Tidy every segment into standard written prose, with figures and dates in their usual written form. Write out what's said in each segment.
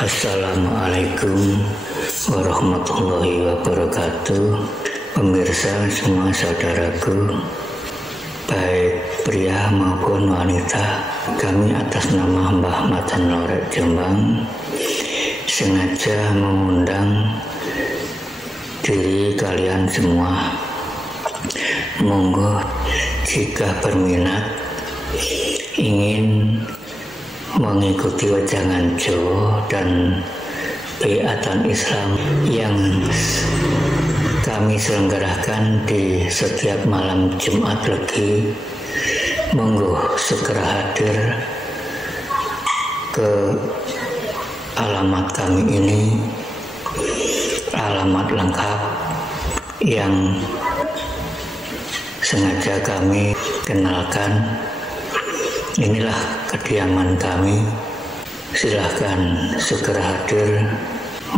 Assalamualaikum warahmatullahi wabarakatuh. Pemirsa semua saudaraku, baik pria maupun wanita, kami atas nama Mbah Matan Lorek Jombang sengaja mengundang diri kalian semua. Monggo jika berminat ingin mengikuti wejangan Jawa dan Baiatan Islam yang kami selenggarakan di setiap malam Jumat Legi, monggo segera hadir ke alamat kami ini, alamat lengkap yang sengaja kami kenalkan. Inilah kediaman kami. Silahkan segera hadir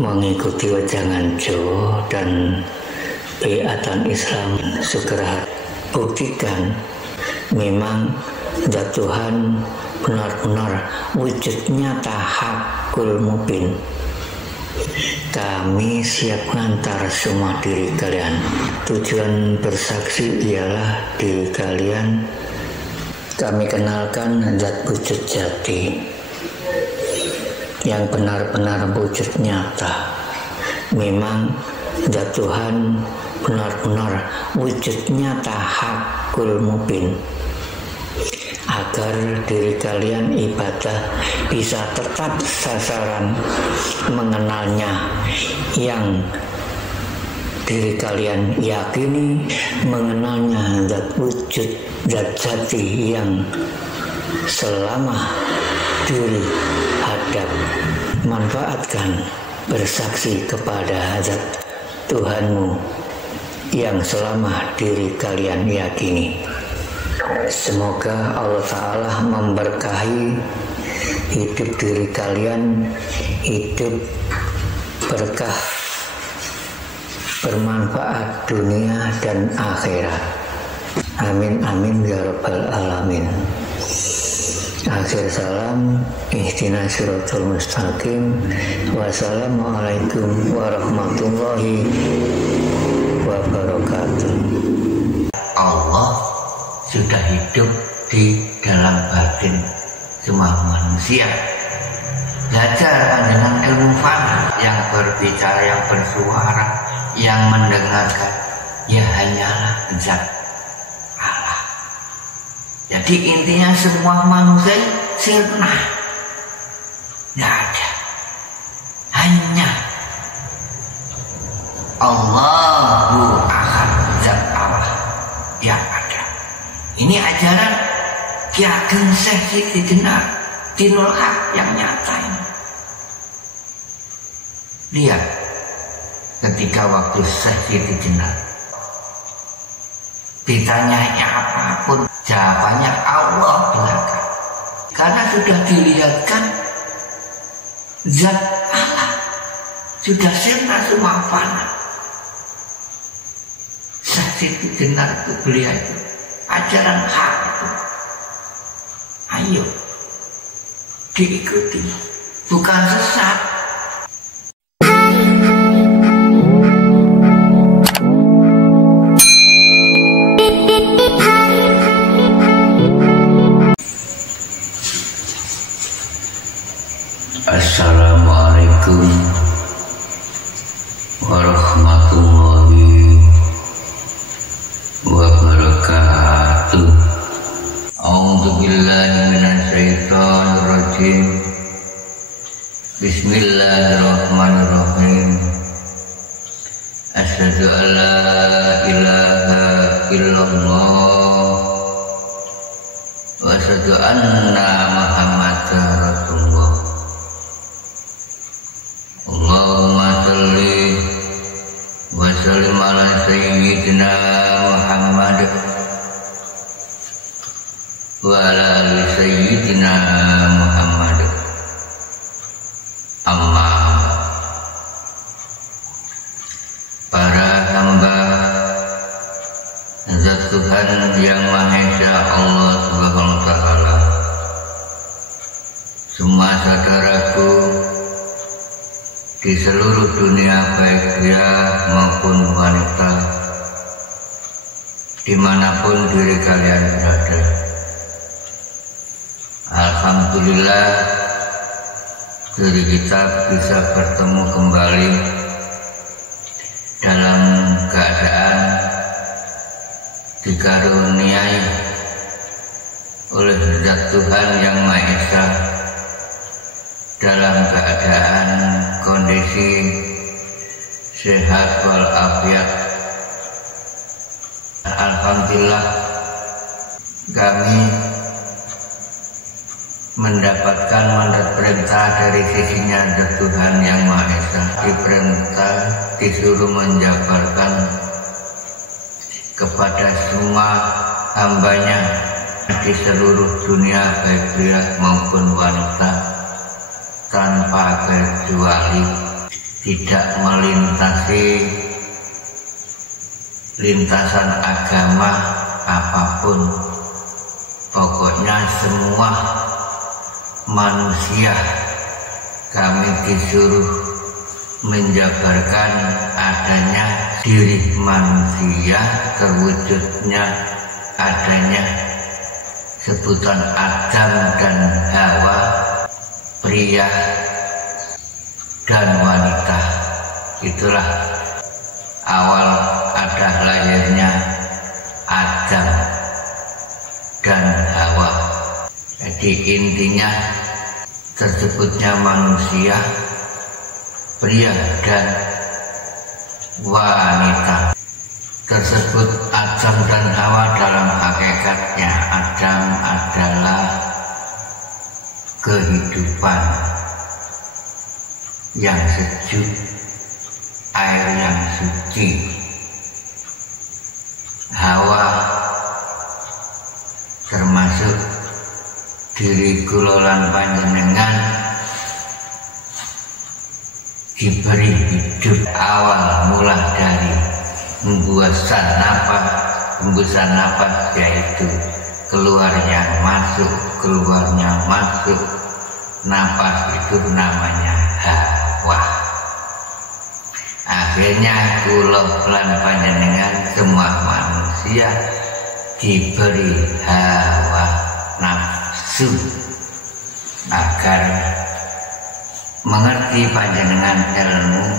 mengikuti wejangan Jawa dan Baiatan Islam. Segera buktikan memang zat Tuhan benar-benar wujud nyata hakul mubin. Kami siap ngantar semua diri kalian. Tujuan bersaksi ialah diri kalian kami kenalkan zat wujud jati yang benar-benar wujud nyata. Memang zat Tuhan benar-benar wujud nyata hakul mubin, agar diri kalian ibadah bisa tetap sasaran mengenalnya, yang diri kalian yakini mengenalnya zat wujud zat jati yang selama diri hadap. Manfaatkan bersaksi kepada zat Tuhanmu yang selama diri kalian yakini. Semoga Allah Ta'ala memberkahi hidup diri kalian, hidup berkah, bermanfaat dunia dan akhirat. Amin amin ya rabbal alamin. Akhir salam, ihdinas siratal mustaqim. Wassalamualaikum warahmatullahi wabarakatuh. Allah sudah hidup di dalam batin semua manusia. Belajar dengan ilmu fana, yang berbicara, yang bersuara, yang mendengarkan, ya hanyalah zat Allah. Jadi intinya semua manusia sirna, tidak ada, hanya Allahu Ahad, zat Allah yang ada. Ini ajaran Ki Ageng Syekh Siti Jenar Dinul Haq yang nyata ini. Lihat ketika waktu Syekh Siti Jenar ditanyanya apapun, jawabannya Allah belakang. Karena sudah dilihatkan zat Allah sudah sirna semua fana. Syekh Siti Jenar itu, beliau itu ajaran hak itu, ayo diikuti, bukan sesat. Assalamualaikum warahmatullahi wabarakatuh. A'udzubillahi minasyaitonirrajim. Bismillahirrahmanirrahim. Asyhadu an la ilaha illallah wa asyhadu anna Muhammadar Rasulullah. Allahumma sholli wa sallim ala sayyidina Muhammad wa ala ali sayyidina Muhammad. Amma para hamba zat Tuhan yang Maha Esa Allah Subhanahu wa Ta'ala, semua saudaraku di seluruh dunia, baik pria maupun wanita, dimanapun diri kalian berada. Alhamdulillah, diri kita bisa bertemu kembali dalam keadaan dikaruniai oleh Zat Tuhan Yang Maha Esa dalam keadaan kondisi sehat walafiat. Alhamdulillah, kami mendapatkan mandat perintah dari sisinya Zat Tuhan Yang Maha Esa, diperintah disuruh menjabarkan kepada semua hambanya di seluruh dunia, baik pria maupun wanita, tanpa kecuali, tidak melintasi lintasan agama apapun. Pokoknya semua manusia kami disuruh menjabarkan adanya diri manusia, terwujudnya adanya sebutan Adam dan Hawa, pria dan wanita. Itulah awal ada lahirnya Adam dan Hawa. Jadi intinya tersebutnya manusia, pria dan wanita. Tersebut Adam dan Hawa dalam hakikatnya Adam adalah kehidupan yang sejuk, air yang suci. Hawa termasuk diri kulolan panjenengan diberi hidup awal mula dari hembusan napas, yaitu keluarnya masuk napas, itu namanya Hawa. Akhirnya kula lan panjenengan semua manusia diberi hawa nafsu agar mengerti panjenengan ilmu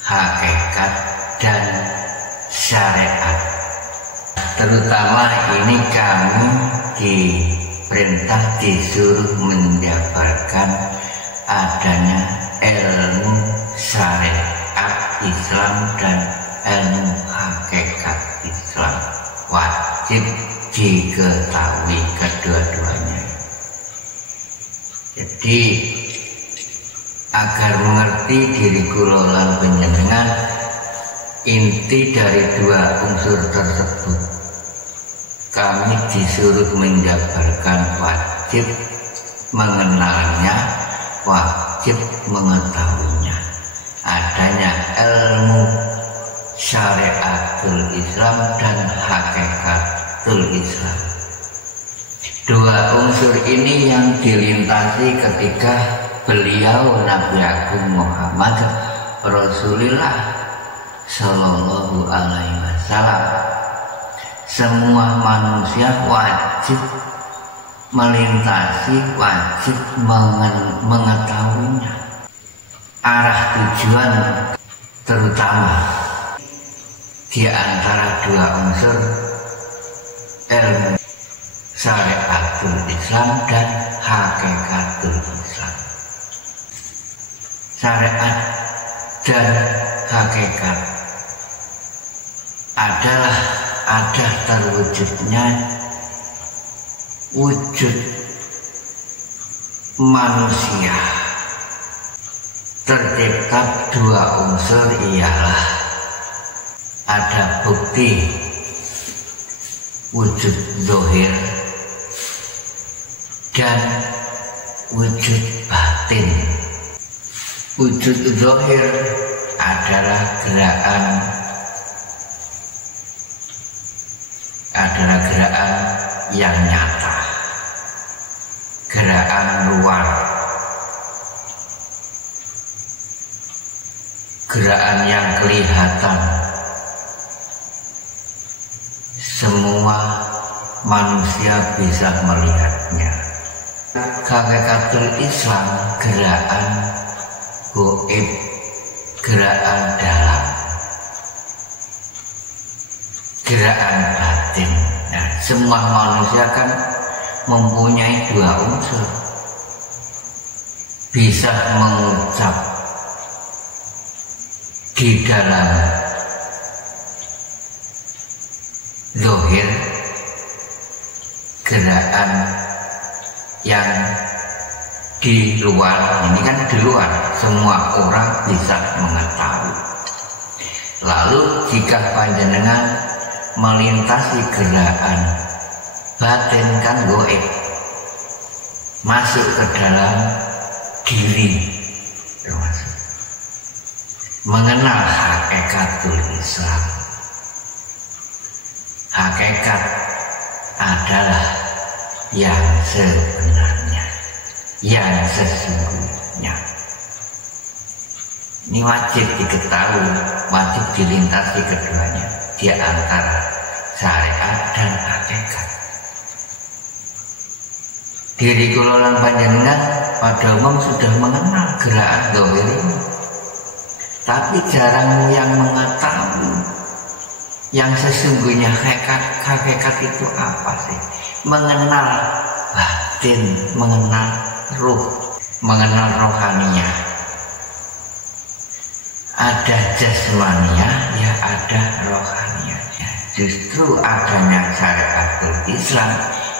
hakikat dan syariat. Terutama ini kami diperintah disuruh menjabarkan adanya ilmu syariat Islam dan ilmu hakikat Islam. Wajib diketahui kedua-duanya. Jadi agar mengerti diri kula lan panjenengan, inti dari dua unsur tersebut kami disuruh menjabarkan wajib mengenalnya, wajib mengetahuinya. Adanya ilmu syariatul Islam dan hakikatul Islam. Dua unsur ini yang dilintasi ketika beliau Nabi Agung Muhammad Rasulullah Sallallahu Alaihi Wasallam. Semua manusia wajib melintasi, wajib mengetahuinya. Arah tujuan terutama di antara dua unsur ilmu syariatul Islam dan hakikatul Islam. Syariat dan hakikat adalah ada terwujudnya wujud manusia. Tercipta dua unsur ialah ada bukti wujud zahir dan wujud batin. Wujud zahir adalah gerakan yang nyata, gerakan luar. gerakan yang kelihatan. Semua manusia bisa melihatnya. Hakikatul Islam gerakan gaib, gerakan dalam, gerakan batin. Nah, semua manusia kan mempunyai dua unsur. Bisa mengucap di dalam zahir gerakan yang di luar, ini kan di luar, semua orang bisa mengetahui. Lalu jika panjenengan melintasi gerakan batin kan gaib, masuk ke dalam diri, termasuk mengenal hakikatul Islam. Hakikat adalah yang sebenarnya, yang sesungguhnya. Ini wajib diketahui, wajib dilintasi keduanya di antara syariat dan hakikat. Diri kula lan panjenengan pada umum sudah mengenal gerakan zahir ini, tapi jarang yang mengetahui yang sesungguhnya. Hakikat itu apa sih? Mengenal batin, mengenal ruh, mengenal rohaniah. Ada jasmania, ya ada rohaniah. Justru adanya syariatul Islam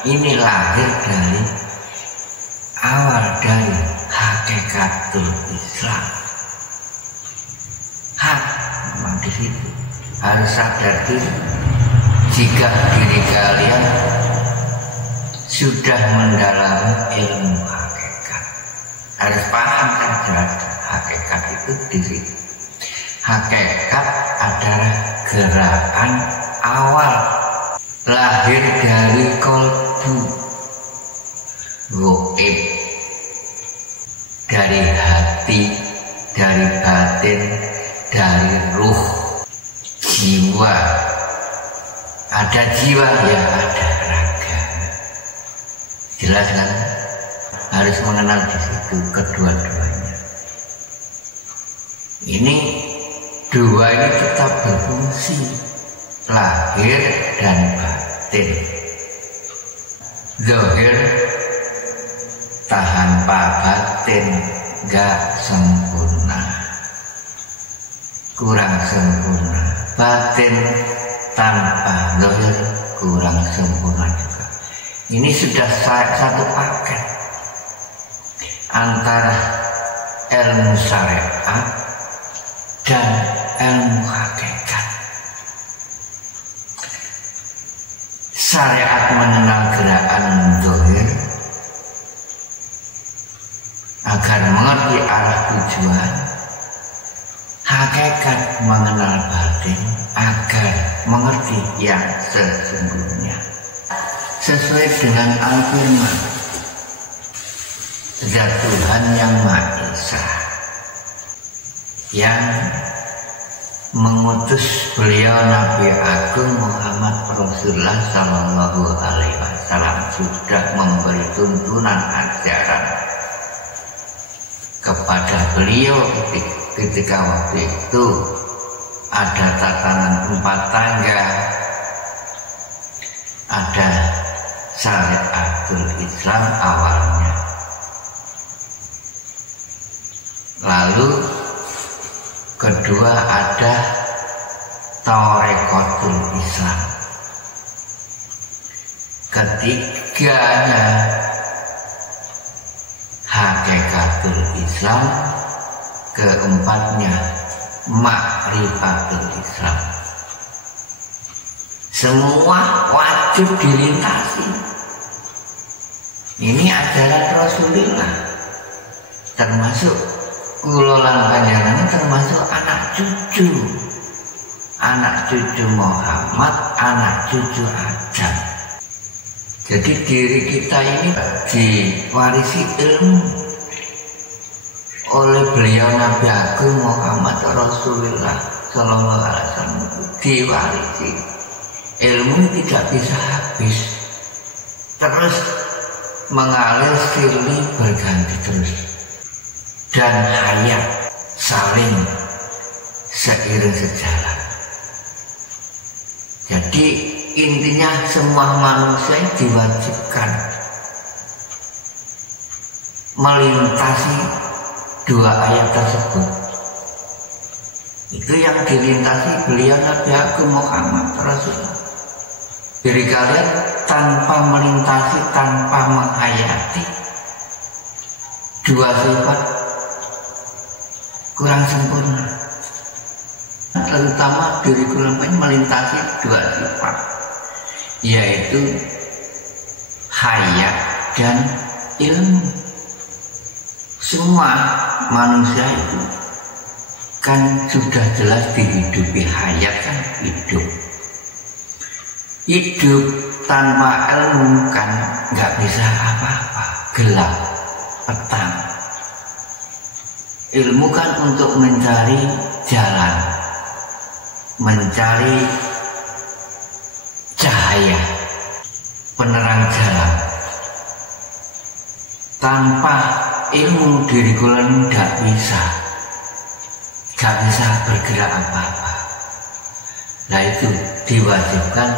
ini lahir dari awal dari hakikatul Islam. Memang di situ harus sadar diri. Jika diri kalian sudah mendalami ilmu hakikat, harus paham kan jelas hakikat itu di situ. Hakikat adalah gerakan awal lahir dari kolbu gaib, dari hati, dari batin, dari ruh, jiwa. Ada jiwa, ya ada raga. Jelas kan? Harus mengenal di situ kedua-duanya. Ini dua ini tetap berfungsi, lahir dan batin. Zahir tanpa batin gak sempurna, kurang sempurna. Batin tanpa zahir kurang sempurna juga. Ini sudah satu paket antara ilmu syariat dan ilmu hakikat. Syariat mengenal gerakan zahir agar mengerti arah tujuan. Hakikat mengenal batin agar mengerti yang sesungguhnya. Sesuai dengan Al-Firman, Zat Tuhan yang Maha Esa yang mengutus beliau Nabi Agung Muhammad Rasulullah Sallallahu Alaihi Wasallam sudah memberi tuntunan ajaran kepada beliau ketika waktu itu. Ada tatanan 4 tangga, ada syariatul Islam awalnya, lalu kedua ada tarekotul Islam, ketiganya hakikatul Islam, keempatnya ma'rifatul Islam. Semua wajib dilintasi. Ini ajaran Rasulullah, termasuk kula lan panjenengan, termasuk anak cucu Muhammad, anak cucu Adam. Jadi diri kita ini diwarisi ilmu oleh beliau Nabi Agung Muhammad Rasulullah Sallallahu Alaihi Wasallam diwarisi, ilmu tidak bisa habis, terus mengalir silih berganti terus, dan hayat saling seiring sejalan. Jadi intinya semua manusia diwajibkan melintasi dua ayat tersebut. Itu yang dilintasi beliau Nabi Agung Muhammad Rasulullah. Diri kalian tanpa melintasi, tanpa menghayati dua sifat kurang sempurna. Terutama diri kalian melintasi dua sifat, yaitu hayat dan ilmu. Semua manusia itu kan sudah jelas dihidupi, hayat kan hidup. Hidup tanpa ilmu kan nggak bisa apa-apa, gelap, petang. Ilmu kan untuk mencari jalan, mencari cahaya, penerang jalan. Tanpa ilmu diri kalian nggak bisa bergerak apa-apa. Nah itu diwajibkan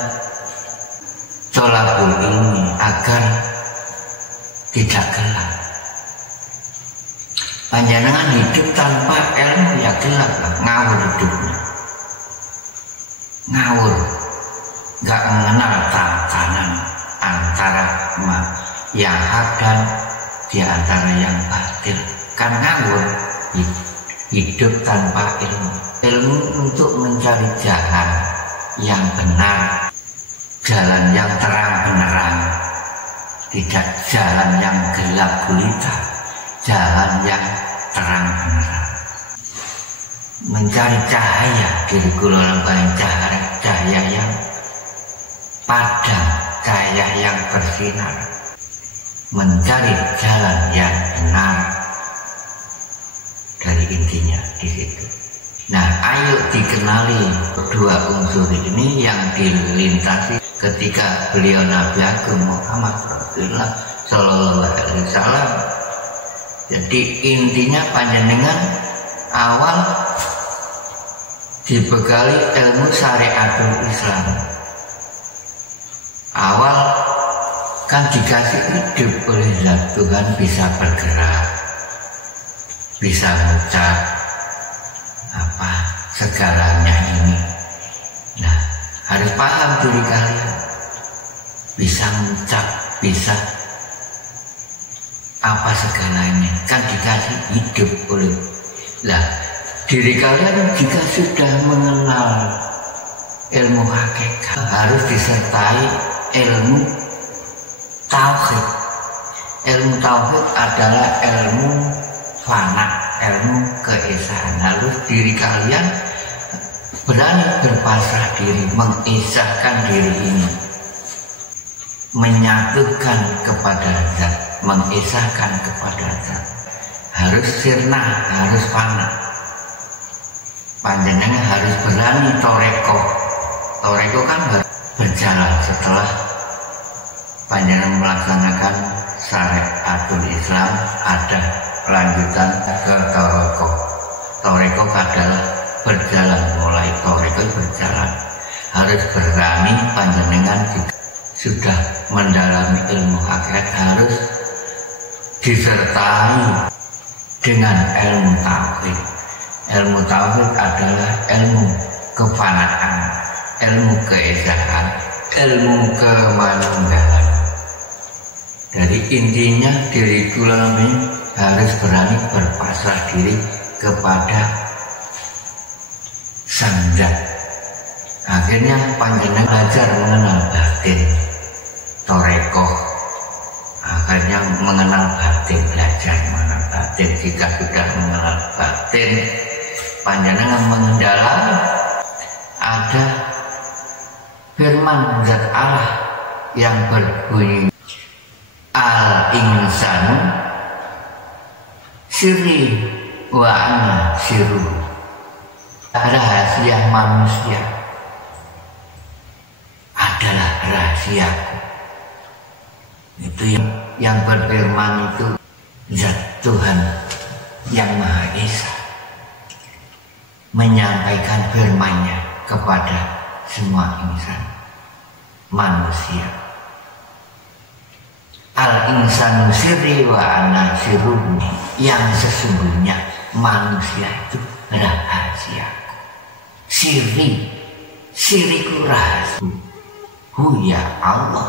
tolakul ilmi agar tidak gelap. Panjenengan hidup tanpa ilmu ya gelap lah, ngawur hidupnya, ngawur, nggak mengenal tatanan antara yang hak dan di antara yang batil, kan ngawur. Hidup tanpa ilmu, ilmu untuk mencari jalan yang benar, jalan yang terang benerang, tidak jalan yang gelap gulita, jalan yang terang benerang. Mencari cahaya, diri kula cahaya yang padam, cahaya yang bersinar, mencari jalan yang benar. Dari intinya di situ. Nah, ayo dikenali dua unsur ini yang dilintasi ketika beliau Nabi Agung Muhammad Rasulullah Sallallahu Alaihi Wasallam. Jadi intinya panjenengan awal dibekali ilmu syariatul Islam. Awal kan dikasih hidup oleh Zat Tuhan, bisa bergerak, bisa mengucap apa segalanya ini. Nah, harus paham diri kalian, bisa mengucap, bisa apa segalanya, kan dikasih hidup oleh. Lah, diri kalian jika sudah mengenal ilmu hakikat, harus disertai ilmu tauhid. Ilmu tauhid adalah ilmu fana, ilmu keesaan. Harus diri kalian berani berpasrah diri, mengesahkan diri ini, menyatukan kepada Zat, mengesahkan kepada Zat. Harus sirna, harus fana. Panjenengan harus berani toreko. Toreko kan harus berjalan setelah panjenengan melaksanakan syariatul Islam, ada lanjutan ke toreko. Toreko adalah berjalan, mulai toreko berjalan. Harus berani panjenengan sudah mendalami ilmu hakikat, harus disertai dengan ilmu tauhid. Ilmu tauhid adalah ilmu kefanaan, ilmu keesaan, ilmu kemanunggalan. Jadi intinya diri kalian harus berani berpasrah diri kepada Sang Zat. Akhirnya panjenengan belajar mengenal batin, toreko. Akhirnya mengenal batin, belajar mengenal batin. Jika sudah mengenal batin, panjenengan mengendalami, ada firman Zat Allah yang berbunyi al-insanu sirri wa ana sirru. Rahasia manusia adalah rahasiaku. Itu yang berfirman itu Zat Tuhan yang Maha Esa menyampaikan firman-Nya kepada semua insan manusia. Al-insanu sirri wa ana sirruhu, yang sesungguhnya manusia itu rahasiaku. Sirri, siriku rahasia. Ya Allah,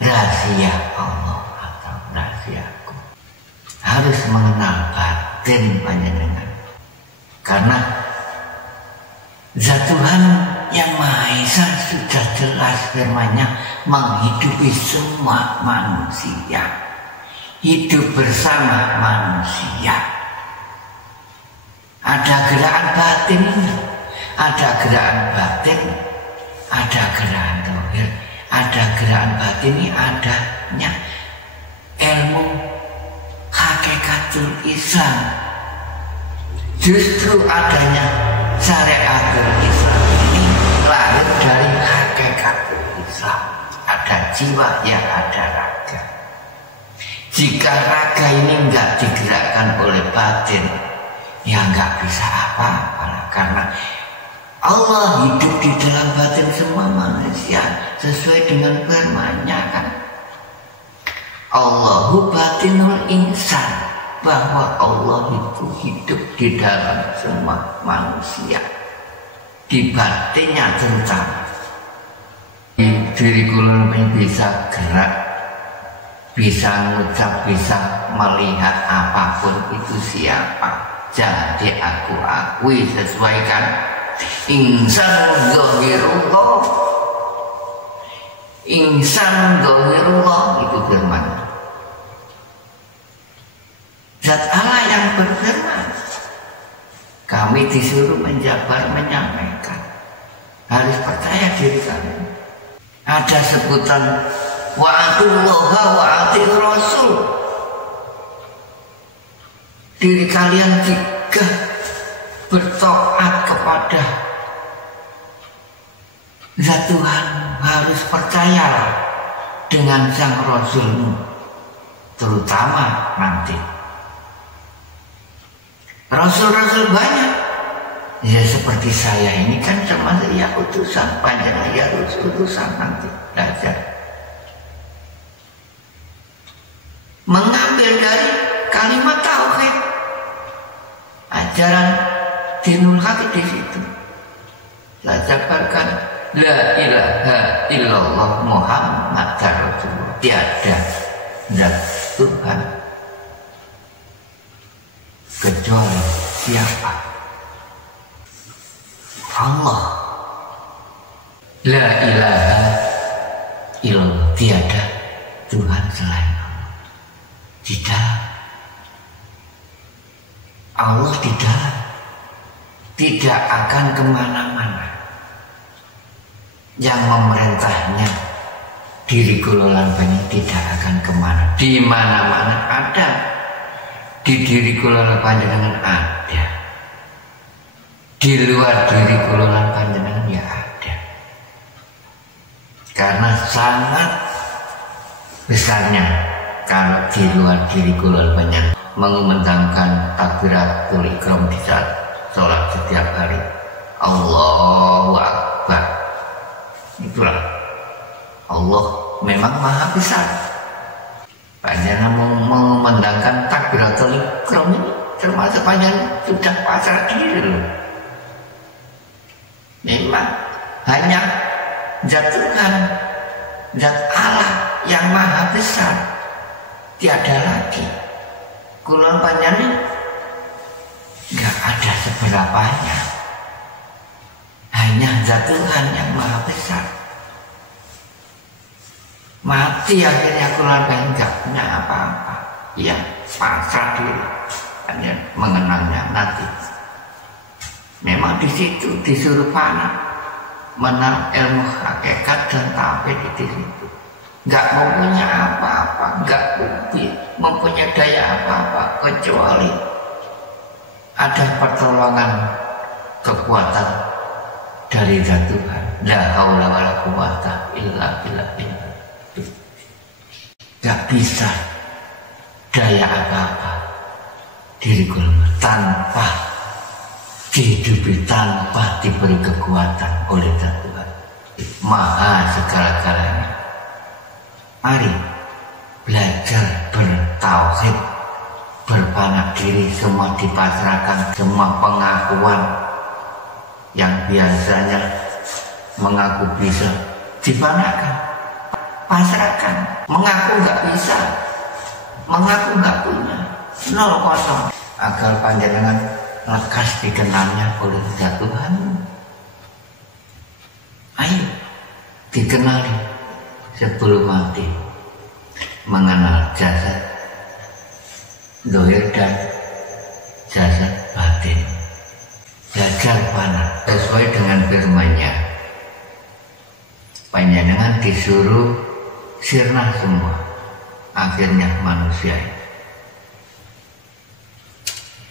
rahasia Allah atau rahasiaku. Harus mengenal batin panjenengan, karena Zat Tuhan yang Maha Esa sudah jelas firman-Nya menghidupi semua manusia, hidup bersama manusia. Ada gerakan batin ini, ada gerakan batin, ada gerakan zahir, ada gerakan batin ini, adanya ilmu hakikatul Islam. Justru adanya syariatul Islam ini lahir dari hakikatul Islam. Ada jiwa yang ada raga. Jika raga ini enggak digerakkan oleh batin, ya enggak bisa apa-apa, karena Allah hidup di dalam batin semua manusia sesuai dengan firman-Nya kan. Allahu batinul insan, bahwa Allah itu hidup di dalam semua manusia, di batinnya terutama. Diri kula bisa gerak, bisa ngucap, bisa melihat apapun itu siapa. Jadi aku akui, sesuaikan. Insan zahirullah, insan zahirullah, itu firman. Zat Allah yang berfirman. Kami disuruh menjabar, menyampaikan. Harus percaya diri kami. Ada sebutan wa'atullaha wa'atir rasul. Diri kalian jika bertaat kepada Zat Tuhan, harus percayalah dengan sang Rasulmu, terutama nanti. Rasul-rasul banyak, ya seperti saya ini kan termasuk ya utusan, panjang ya utusan nanti belajar. Mengambil dari kalimat tauhid, ajaran dinul haq di situ. Saya jabarkan la ilaha illallah Muhammadar Rasulullah. Tiada zat Tuhan kecuali siapa? Allah. La ilaha illallah, tiada Tuhan selain Allah. Tidak. Allah tidak akan kemana-mana. Yang memerintahnya diri kula ini tidak akan kemana. Di mana-mana ada. Di diri kula panjenengan ada. Di luar diri kula panjenengan ya ada. Karena sangat besarnya kalau di luar diri kula panjenengan mengumandangkan takbiratul ihram di saat sholat setiap hari. Allahu Akbar. Itulah Allah memang maha besar. Panjenengan mengumandangkan takbiratul ihram ini termasuk panjenengan sudah pasrah diri loh. Memang hanya Zat Tuhan, Zat Allah yang maha besar, tiada lagi. Kulon panjenengan nggak ada seberapanya. Hanya Zat Tuhan yang maha besar. Mati akhirnya kulon panjenengan nggak punya apa-apa. Ya pasrah diri, hanya mengenalnya nanti. Memang di situ disuruh panah, mengenal ilmu hakikat dan tauhid di situ. Nggak mempunyai apa-apa, nggak mempunyai daya apa-apa kecuali ada pertolongan kekuatan dari zat Tuhan. La haula wala quwata illa billah. Gak bisa daya apa-apa diriku tanpa dihidupi, tanpa diberi kekuatan oleh zat Tuhan. Maha segala-galanya. Mari belajar bertauhid, berpanak diri, semua dipasrahkan, semua pengakuan yang biasanya mengaku bisa dipanahkan, pasrahkan. Mengaku nggak bisa, mengaku nggak punya, 0-0, agar panjenengan lekas dikenalnya oleh zat Tuhan. Ayo dikenali sebelum mati, mengenal jasad dohir dan jasad batin. Belajar panah sesuai dengan firman-Nya. Panjenengan disuruh sirna semua akhirnya manusia.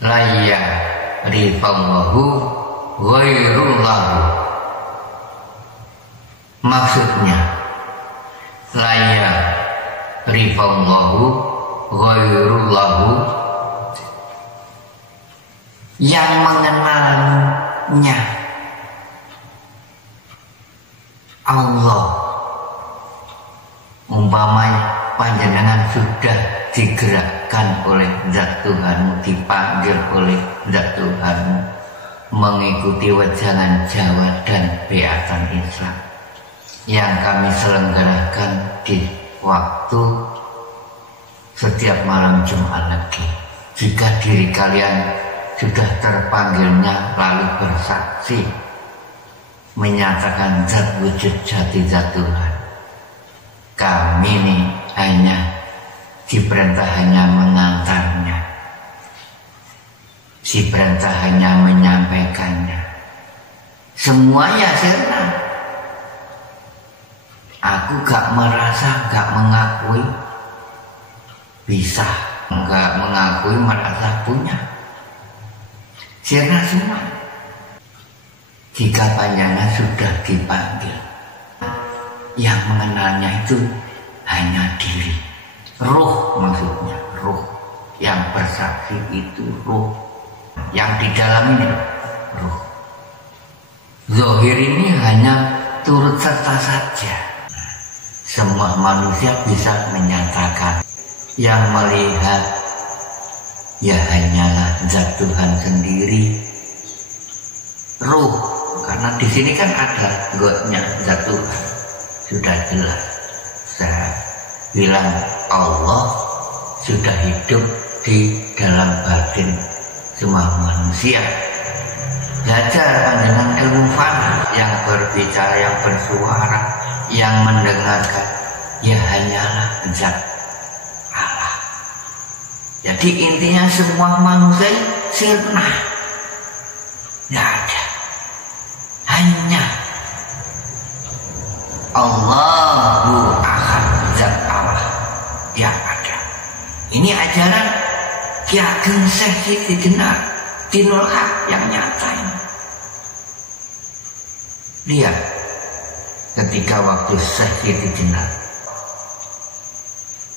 Laya rifallahu ghairullahu. Maksudnya laya rifallahu ghairullahu, yang mengenalnya Allah. Umpamanya panjenengan sudah digerakkan oleh zat Tuhanmu, dipanggil oleh zat Tuhanmu mengikuti wejangan Jawa dan Beatan Islam yang kami selenggarakan di waktu setiap malam Jumat lagi. Jika diri kalian sudah terpanggilnya lalu bersaksi menyatakan zat wujud jati zat Tuhan, kami ini hanya diperintah hanya mengantarnya, diperintah hanya menyampaikannya. Semuanya sirna. Aku gak merasa, gak mengakui bisa, gak mengakui merasa punya. Sirna semua. Jika panjenengan sudah dipanggil, yang mengenalnya itu hanya diri, ruh, maksudnya ruh yang bersaksi itu ruh, yang di dalam ini ruh. Zahir ini hanya turut serta saja. Semua manusia bisa menyatakan, yang melihat ya hanyalah zat Tuhan sendiri, ruh. Karena di sini kan ada godnya zat Tuhan, sudah jelas. Saya bilang Allah sudah hidup di dalam batin semua manusia. Belajar panjenengan ilmu fana, yang berbicara, yang bersuara, yang mendengarkan, ya hanyalah zat Allah. Jadi intinya semua manusia sirna, tidak ada, hanya Allahu Ahad, zat Allah yang ada. Ini ajaran Ki Ageng Syekh Siti Jenar Dinul Haq yang nyata ini. Lihat ketika waktu Syekh Siti Jenar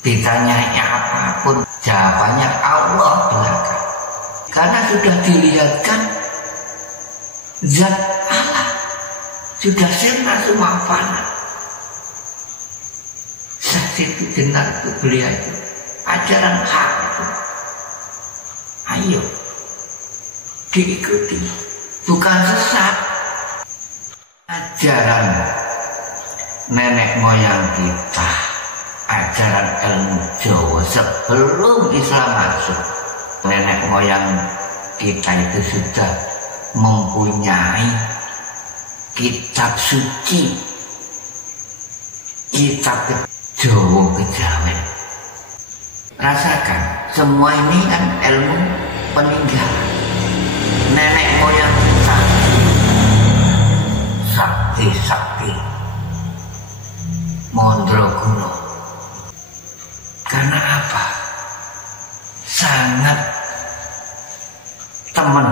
ditanyai apapun, jawabannya Allah belakang. Karena sudah dilihatkan zat Allah, sudah sirna semua fana. Syekh Siti Jenar itu, beliau itu ajaran hak itu, ayo diikuti, bukan sesat. Ajaran nenek moyang kita, ajaran ilmu Jawa sebelum Islam masuk, nenek moyang kita itu sudah mempunyai kitab suci, kitab Jawa Kejawen. Rasakan, semua ini kan ilmu peninggalan nenek moyang kita, sakti Mondrogono. Karena apa? Sangat teman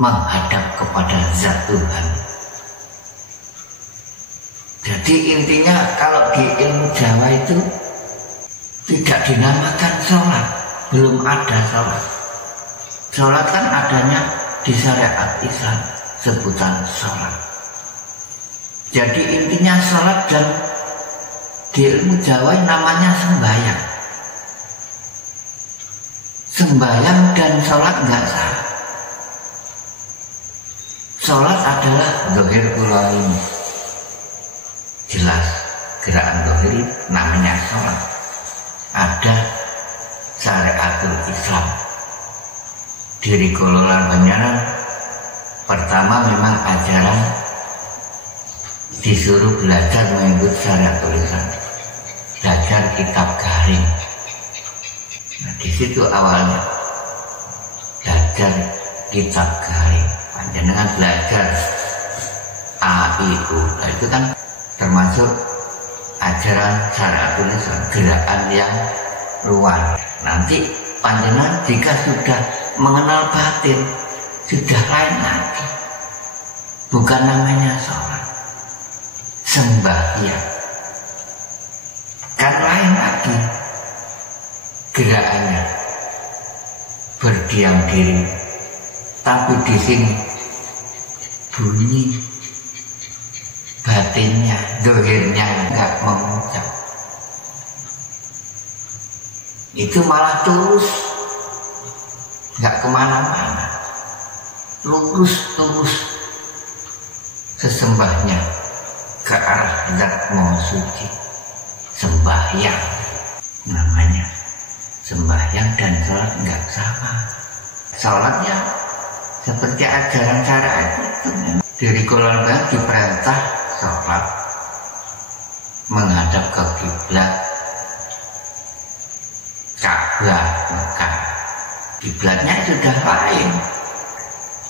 menghadap kepada zat Tuhan. Jadi intinya kalau di ilmu Jawa itu tidak dinamakan sholat, belum ada sholat. Sholat kan adanya di syariat Islam, sebutan sholat. Jadi intinya sholat, dan di ilmu Jawa namanya sembahyang. Sembahyang dan sholat nggak salah. Sholat adalah dohir kula ini. Jelas gerakan dohir namanya sholat. Ada syariatul Islam. Diri kula Banjaran pertama memang ajaran disuruh belajar mengikut syariatul Islam, belajar kitab garing. Nah, di situ awalnya belajar kitab garing. Panjenengan belajar A-I-U, nah, itu kan termasuk ajaran syariatul Islam, gerakan yang luar. Nanti panjenengan jika sudah mengenal batin, sudah lain lagi, bukan namanya sholat, sembahyang kan lain lagi gerakannya, berdiam diri. Tapi di sini bunyi batinnya, dohirnya nggak mengucap, itu malah tulus, nggak kemana-mana, lurus sesembahnya ke arah zat Maha Suci. Sembahyang namanya, sembahyang dan sholat nggak sama. Sholatnya seperti ajaran syariat itu, diri kula diperintah sholat menghadap ke kiblat Ka'bah Mekah. Kiblatnya sudah lain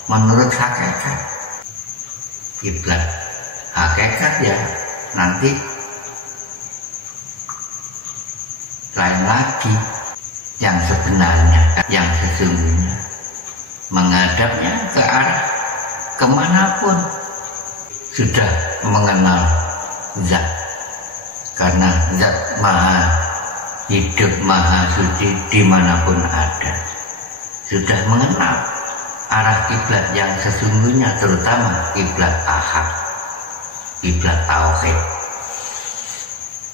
menurut hakikat. Kiblat hakikat ya nanti lain lagi, yang sebenarnya, yang sesungguhnya menghadapnya ke arah kemanapun, sudah mengenal zat, karena zat maha hidup, maha suci dimanapun ada, sudah mengenal arah kiblat yang sesungguhnya, terutama kiblat ahad, kiblat tauhid.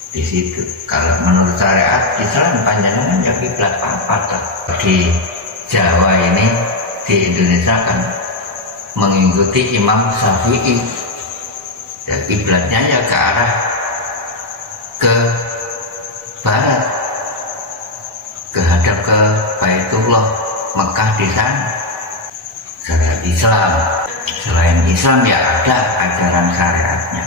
Di situ kalau menurut syariat Islam panjenengan ya kiblat apa? Di Jawa ini, di Indonesia kan mengikuti Imam Syafi'i, ya kiblatnya ya ke arah ke barat, kehadap ke Baitullah Mekah di sana. Syariat Islam. Selain Islam ya ada ajaran syariatnya,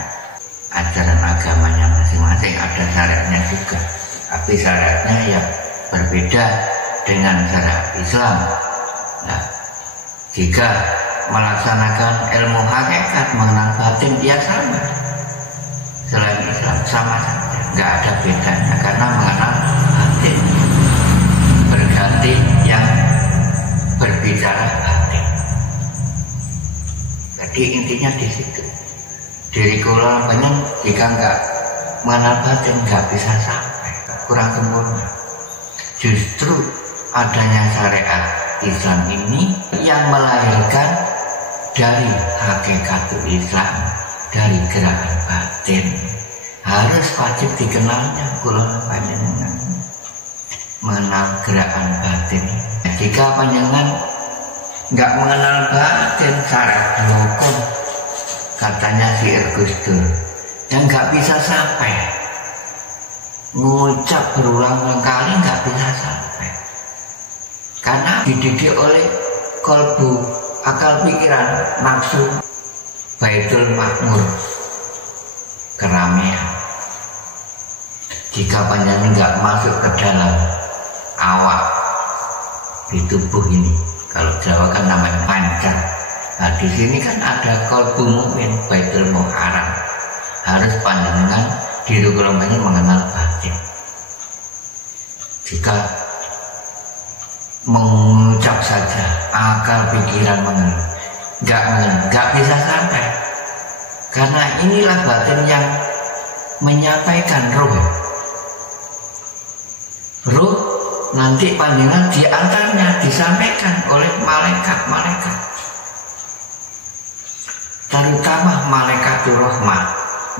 ajaran agamanya masing-masing, ada syariatnya juga, tapi syariatnya ya berbeda dengan syariat Islam. Nah, jika melaksanakan ilmu hakikat mengenal batin ya sama, selain Islam sama saja, nggak ada bedanya, karena mengenal batin berganti yang berbicara batin. Jadi intinya di situ. Diri kula banyak jika nggak mengenal batin nggak bisa sampai, kurang sempurna. Justru adanya syariat Islam ini yang melahirkan dari hakikat Islam, dari gerakan batin, harus wajib dikenalnya kula panjenengan mengenal gerakan batin. Jika panjenengan nggak mengenal batin, syarat dokon katanya si Gus Dur, yang nggak bisa sampai, ngucap berulang-ulang kali nggak bisa sampai, karena dididik oleh kolbu, akal pikiran, nafsu, Baitul Makmur, keramaian. Jika panjenengan nggak masuk ke dalam awak di tubuh ini, kalau Jawa kan namanya pancar. Nah, di sini kan ada kolbu mukmin, Baitul Muharram. Harus panjenengan diri kula mengenal batin. Jika mengucap saja, akal pikiran mengenal, nggak bisa sampai, karena inilah batin yang menyampaikan ruh. Ruh nanti panjenengan diantaranya disampaikan oleh malaikat-malaikat, terutama malaikatur rahmah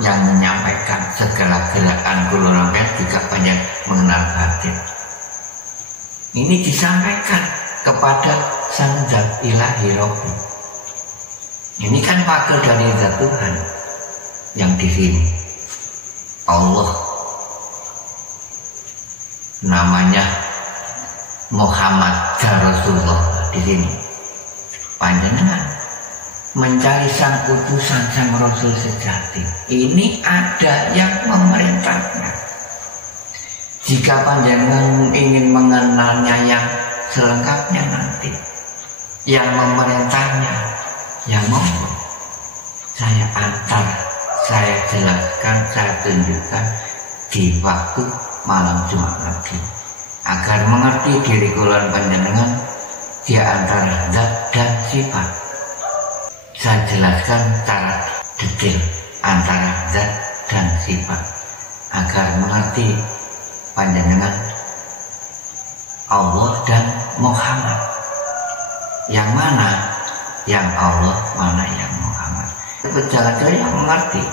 yang menyampaikan segala gerakan kula sampeyan juga banyak mengenal batin. Ini disampaikan kepada sang zat ilahi Rabbi. Ini kan wakil dari zat Tuhan yang di sini. Allah namanya Muhammad Rasulullah di sini. Panjenengan mencari sang utusan, sang Rasul sejati. Ini ada yang memerintahnya. Jika panjenengan ingin mengenalnya yang selengkapnya nanti, yang memerintahnya, yang monggo saya antar, saya jelaskan, saya tunjukkan di waktu malam Jumat lagi, agar mengerti diri kula panjenengan di antara zat dan sifat. Saya jelaskan secara detail antara zat dan sifat, agar mengerti panjenengan Allah dan Muhammad, yang mana yang Allah, mana yang Muhammad. Berjalan yang mengerti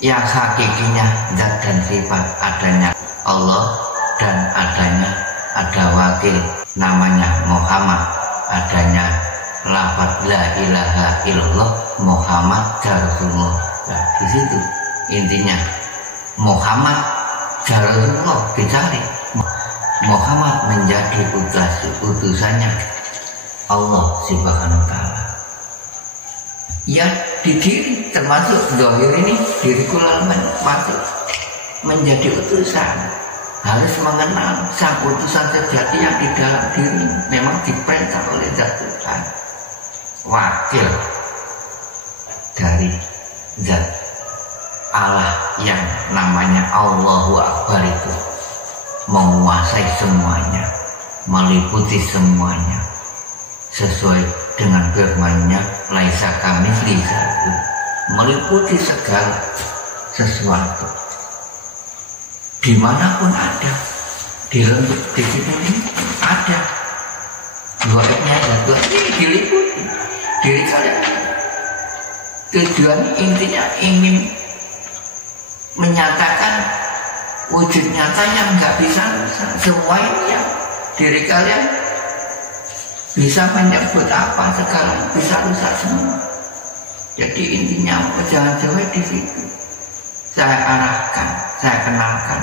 yang hakikinya zat dan sifat, adanya Allah dan adanya ada wakil namanya Muhammad, adanya lafaz la ilaha illallah Muhammad Rasulullah. Nah, di situ intinya Muhammad Rasulullah dicari. Muhammad menjadi utusannya Allah Subhanahu wa Ta'ala. Ya, di diri termasuk zahir ini, diri kula masuk menjadi utusan. Harus mengenal sang utusan sejati yang di dalam diri, memang diperintah oleh zat Tuhan, wakil dari zat Allah yang namanya Allahu Akbar, itu menguasai semuanya, meliputi semuanya, sesuai dengan firman-Nya, laisa kamitslihi syai'un, meliputi segala sesuatu. Dimanapun ada, di lembut di situ ini ada. Gaibnya ada, ini diliputi diri kalian. Tujuan intinya ingin menyatakan wujud nyata yang nggak bisa rusak. Semua ini ya, diri kalian bisa menyebut apa sekarang bisa rusak semua. Jadi intinya jangan jauh di situ. Saya arahkan, saya kenalkan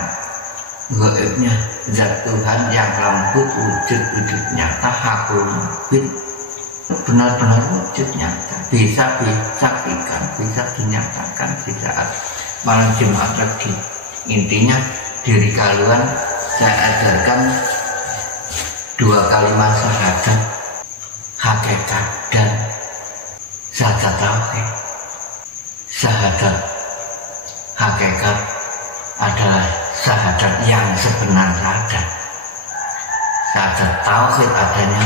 gaibnya zat Tuhan yang lembut, wujud nyata, hakul mubin, benar-benar wujud nyata, bisa disaksikan, bisa dinyatakan di saat malam Jumat lagi. Intinya diri kalian saya ajarkan 2 kalimat syahadat, hakikat dan syahadat tauhid. Syahadat hakikat adalah syahadat yang sebenar syahadat. Syahadat tauhid adanya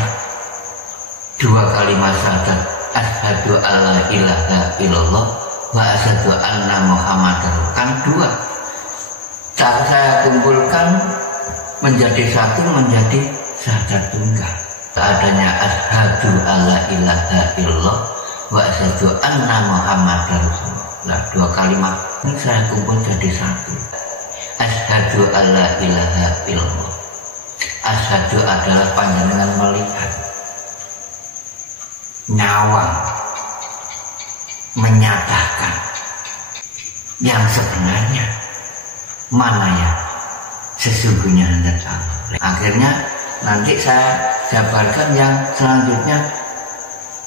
2 kalimat syahadat, asyhadu alla ilaha illallah wa asyhadu anna muhammadar, kan 2. Saat saya kumpulkan menjadi satu, menjadi syahadat tunggal. Adanya asyhadu alla ilaha illallah wa asyhadu anna muhammadar rasulullah. Nah, 2 kalimat ini saya kumpul jadi satu. Asyhadu alla ilaha illallah. Asyhadu adalah panjenengan melihat, nyawang, menyatakan yang sebenarnya mana ya sesungguhnya Anda tahu. Akhirnya nanti saya jabarkan yang selanjutnya,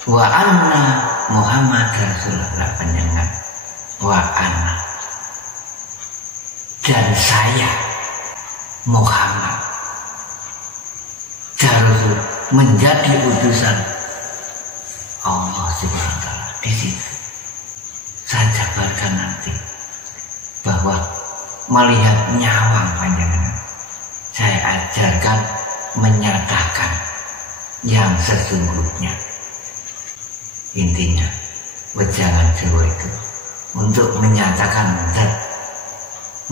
wa anna Muhammad Rasulullah, panjenengan wa anna, dan saya Muhammad Rasul menjadi utusan Allah Subhanahu wa Ta'ala. Di situ saya jabarkan nanti bahwa melihat nyawang panjenengan, saya ajarkan menyatakan yang sesungguhnya. Intinya wejangan Jawa itu untuk menyatakan zat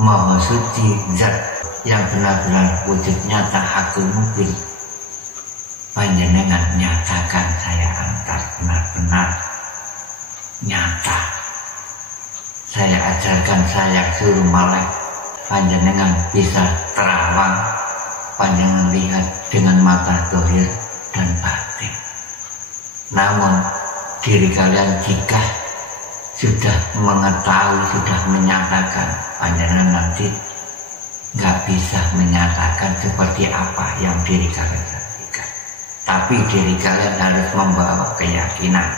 maha suci, zat yang benar-benar wujud nyata hakul mubin. Panjenengan nyatakan saya antar benar-benar nyata. Saya ajarkan, saya suruh malek, panjenengan bisa terawang, panjenengan lihat dengan mata dohir dan batin. Namun diri kalian jika sudah mengetahui, sudah menyatakan, panjenengan nanti nggak bisa menyatakan seperti apa yang diri kalian saksikan. Tapi diri kalian harus membawa keyakinan.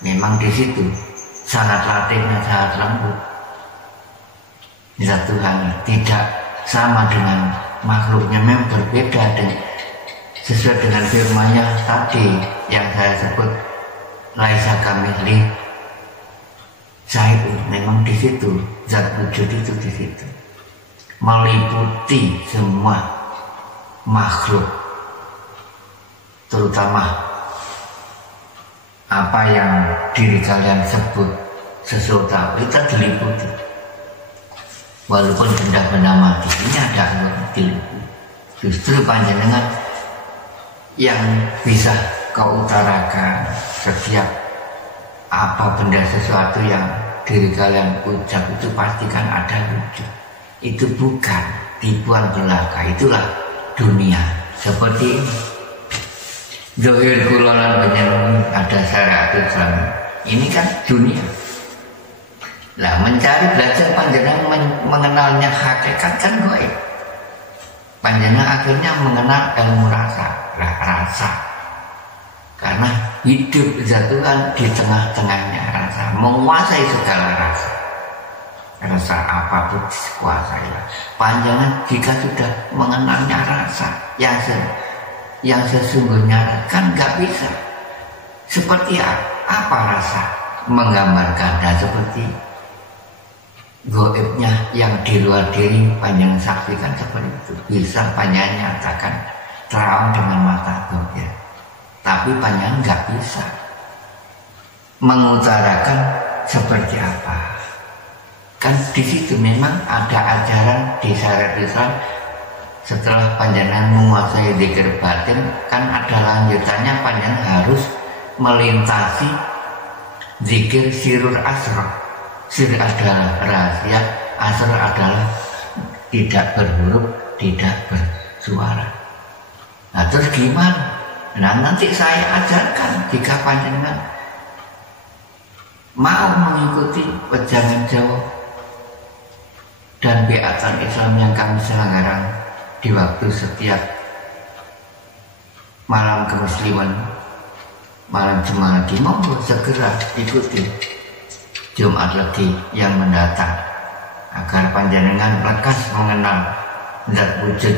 Memang di situ sangat latihnya, sangat lembut. Zat Tuhan tidak sama dengan makhluknya, memang berbeda dengan sesuai dengan firman-Nya tadi yang saya sebut laisa kamitslihi syai'un. Memang di situ zat wujud itu di situ meliputi semua makhluk, terutama apa yang diri kalian sebut sesuatu itu diliputi. Walaupun benda-benda mati ini ada diliputi. Justru panjenengan yang bisa kau utarakan setiap apa benda sesuatu yang diri kalian ucap itu pastikan ada wujud. Itu bukan tipuan belaka, itulah dunia seperti ini. Zahir kulalan penyeluruh ada syariat Islam. Ini kan dunia. Lah mencari belajar panjenengan mengenalnya hakikat kan gaib. Panjenengan akhirnya mengenal ilmu rasa, rasa. Karena hidup zat Tuhan di tengah-tengahnya rasa, menguasai segala rasa. Rasa apapun dikuasailah. Panjenengan jika sudah mengenalnya rasa yang sesungguhnya kan nggak bisa. Seperti apa rasa menggambarkan, dan seperti gaibnya yang di luar diri panjenengan saksikan seperti itu. Bisa panjenengan nyatakan terawang dengan mata dohir. Tapi panjenengan nggak bisa mengutarakan seperti apa. Kan di situ memang ada ajaran di syariat Islam. Setelah panjenengan menguasai zikir batin, kan ada lanjutannya, panjenengan harus melintasi zikir sirur asrar. Sir adalah rahasia, asrar adalah tidak berhuruf, tidak bersuara. Nah terus gimana? Nah nanti saya ajarkan jika panjenengan mau mengikuti wejangan Jawa dan biatan Islam yang kami selenggarakan di waktu setiap malam kemusliman, malam Jumat lagi, monggo segera ikuti Jumat lagi yang mendatang agar panjenengan lekas mengenal zat wujud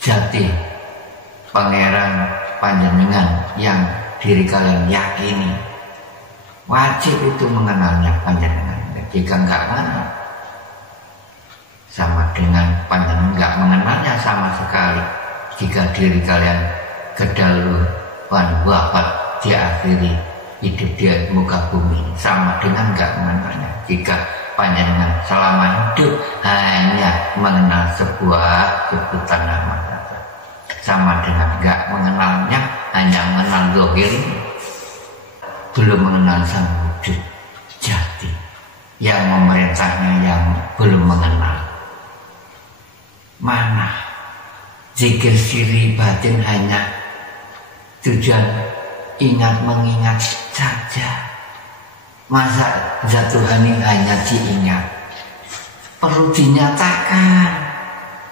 jati pangeran panjenengan yang diri kalian yakini. Wajib itu mengenalnya panjenengan. Jika enggak mengenal, sama dengan panjenengan enggak mengenalnya sama sekali. Jika diri kalian kedahuluan wafat diakhiri hidup di muka bumi, sama dengan enggak mengenalnya. Jika panjenengan selama hidup hanya mengenal sebuah sebutan nama saja, sama dengan enggak mengenalnya, hanya mengenal zahir, belum mengenal sang wujud jati yang memerintahnya, yang belum mengenal. Mana zikir siri batin hanya tujuan ingat mengingat saja. Masa zat Tuhan ini hanya diingat? Perlu dinyatakan,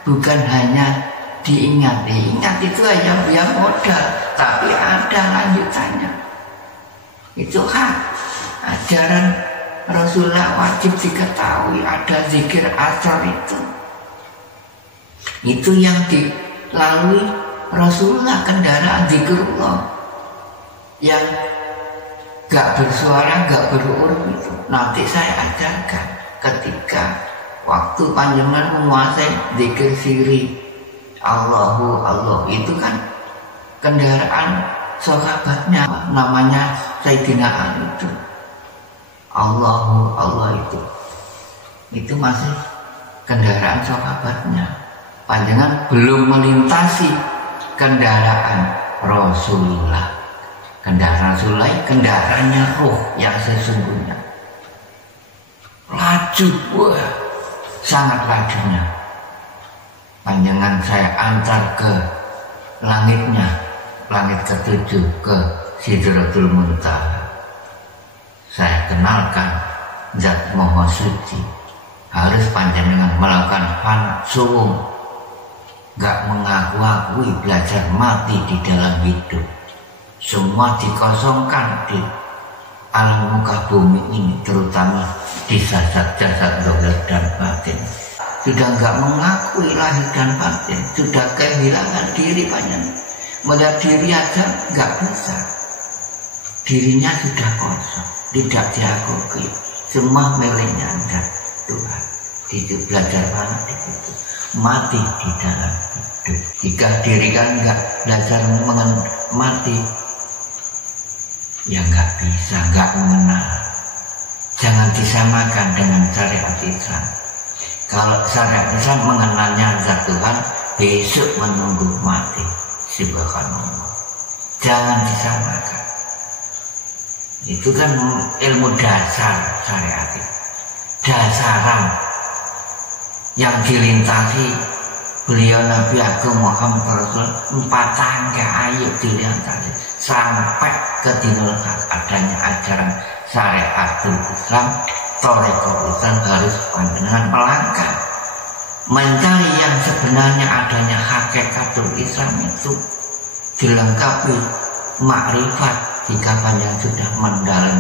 bukan hanya diingat. Diingat itu hanya biar modal, tapi ada lanjutannya. Itu hak ajaran Rasulullah, wajib diketahui. Ada zikir asar itu yang dilalui Rasulullah, kendaraan zikrullah yang gak bersuara, gak beruruf itu. Nanti saya ajarkan ketika waktu panjenengan menguasai zikir siri Allahu Allah, itu kan kendaraan sahabatnya namanya Sayyidina Ali itu. Allah itu masih kendaraan sahabatnya. Panjenengan belum melintasi kendaraan Rasulullah. Kendaraan Rasulullah, kendaraannya roh yang sesungguhnya. Laju, wah, sangat lajunya. Panjenengan saya antar ke langitnya, langit ketujuh, ke Sidratul Muntaha. Saya kenalkan Zat Maha Suci. Harus panjenengan melakukan fana suwung, gak mengaku-akui, belajar mati di dalam hidup. Semua dikosongkan di alam muka bumi ini, terutama di jasad-jasad zahir dan batin. Sudah gak mengakui lahir dan batin, sudah kehilangan diri panjenengan. Melihat diri aja gak bisa. Dirinya sudah kosong, tidak diakui. Semua miliknya ada Tuhan. Itu belajar mana itu, mati di dalam hidup. Jika diri kan nggak belajar mati, ya nggak bisa, nggak mengenal. Jangan disamakan dengan syariat Islam. Kalau syariat Islam mengenalnya zat Tuhan, besok menunggu mati. Subhanallah. Jangan disamakan. Itu kan ilmu dasar syariat itu. Dasaran yang dilintasi beliau Nabi Agung Muhammad Rasul 4 tangga ayo dilintasi sampai ke dinul adanya ajaran syariatul Islam, thariqatul Islam. Harus panjenengan melangkah mencari yang sebenarnya adanya hakikatul Islam itu dilengkapi makrifat. Jika panjenengan sudah mendalam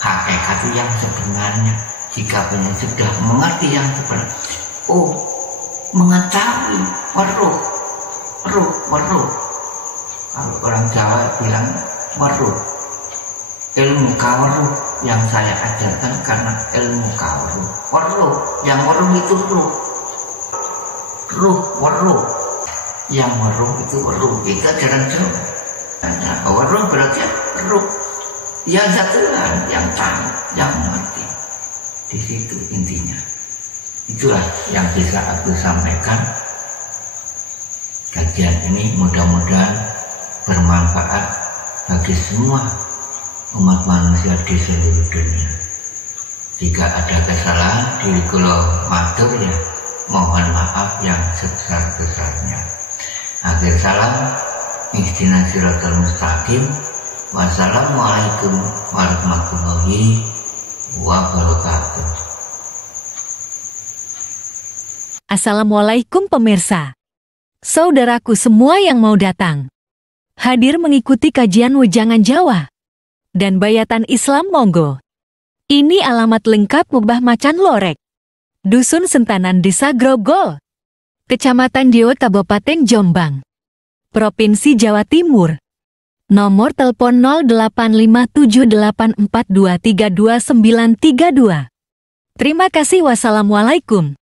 hakikat yang sebenarnya, jika panjenengan sudah mengerti yang sebenarnya, mengetahui waruh. Kalau orang Jawa bilang waruh, ilmu kawaruh yang saya ajarkan karena ilmu kawaruh. Waruh, yang waruh itu waruh, yang waruh itu waruh. Kita jarang Jawa. Waruh berarti ruh, ya zat Tuhan yang tahu, yang mengerti. Di situ intinya. Itulah yang bisa aku sampaikan. Kajian ini mudah-mudahan bermanfaat bagi semua umat manusia di seluruh dunia. Jika ada kesalahan diri kula matur, ya mohon maaf yang sebesar-besarnya. Akhir salam, ihdinas siratal mustaqim. Wassalamualaikum warahmatullahi wabarakatuh. Assalamualaikum pemirsa. Saudaraku semua yang mau datang, hadir mengikuti kajian Wejangan Jawa dan Bayatan Islam monggo. Ini alamat lengkap Mbah Macan Lorek, Dusun Sentanan, Desa Grogol, Kecamatan Dewa, Kabupaten Jombang, Provinsi Jawa Timur. Nomor telepon 085784232932. Terima kasih. Wassalamualaikum.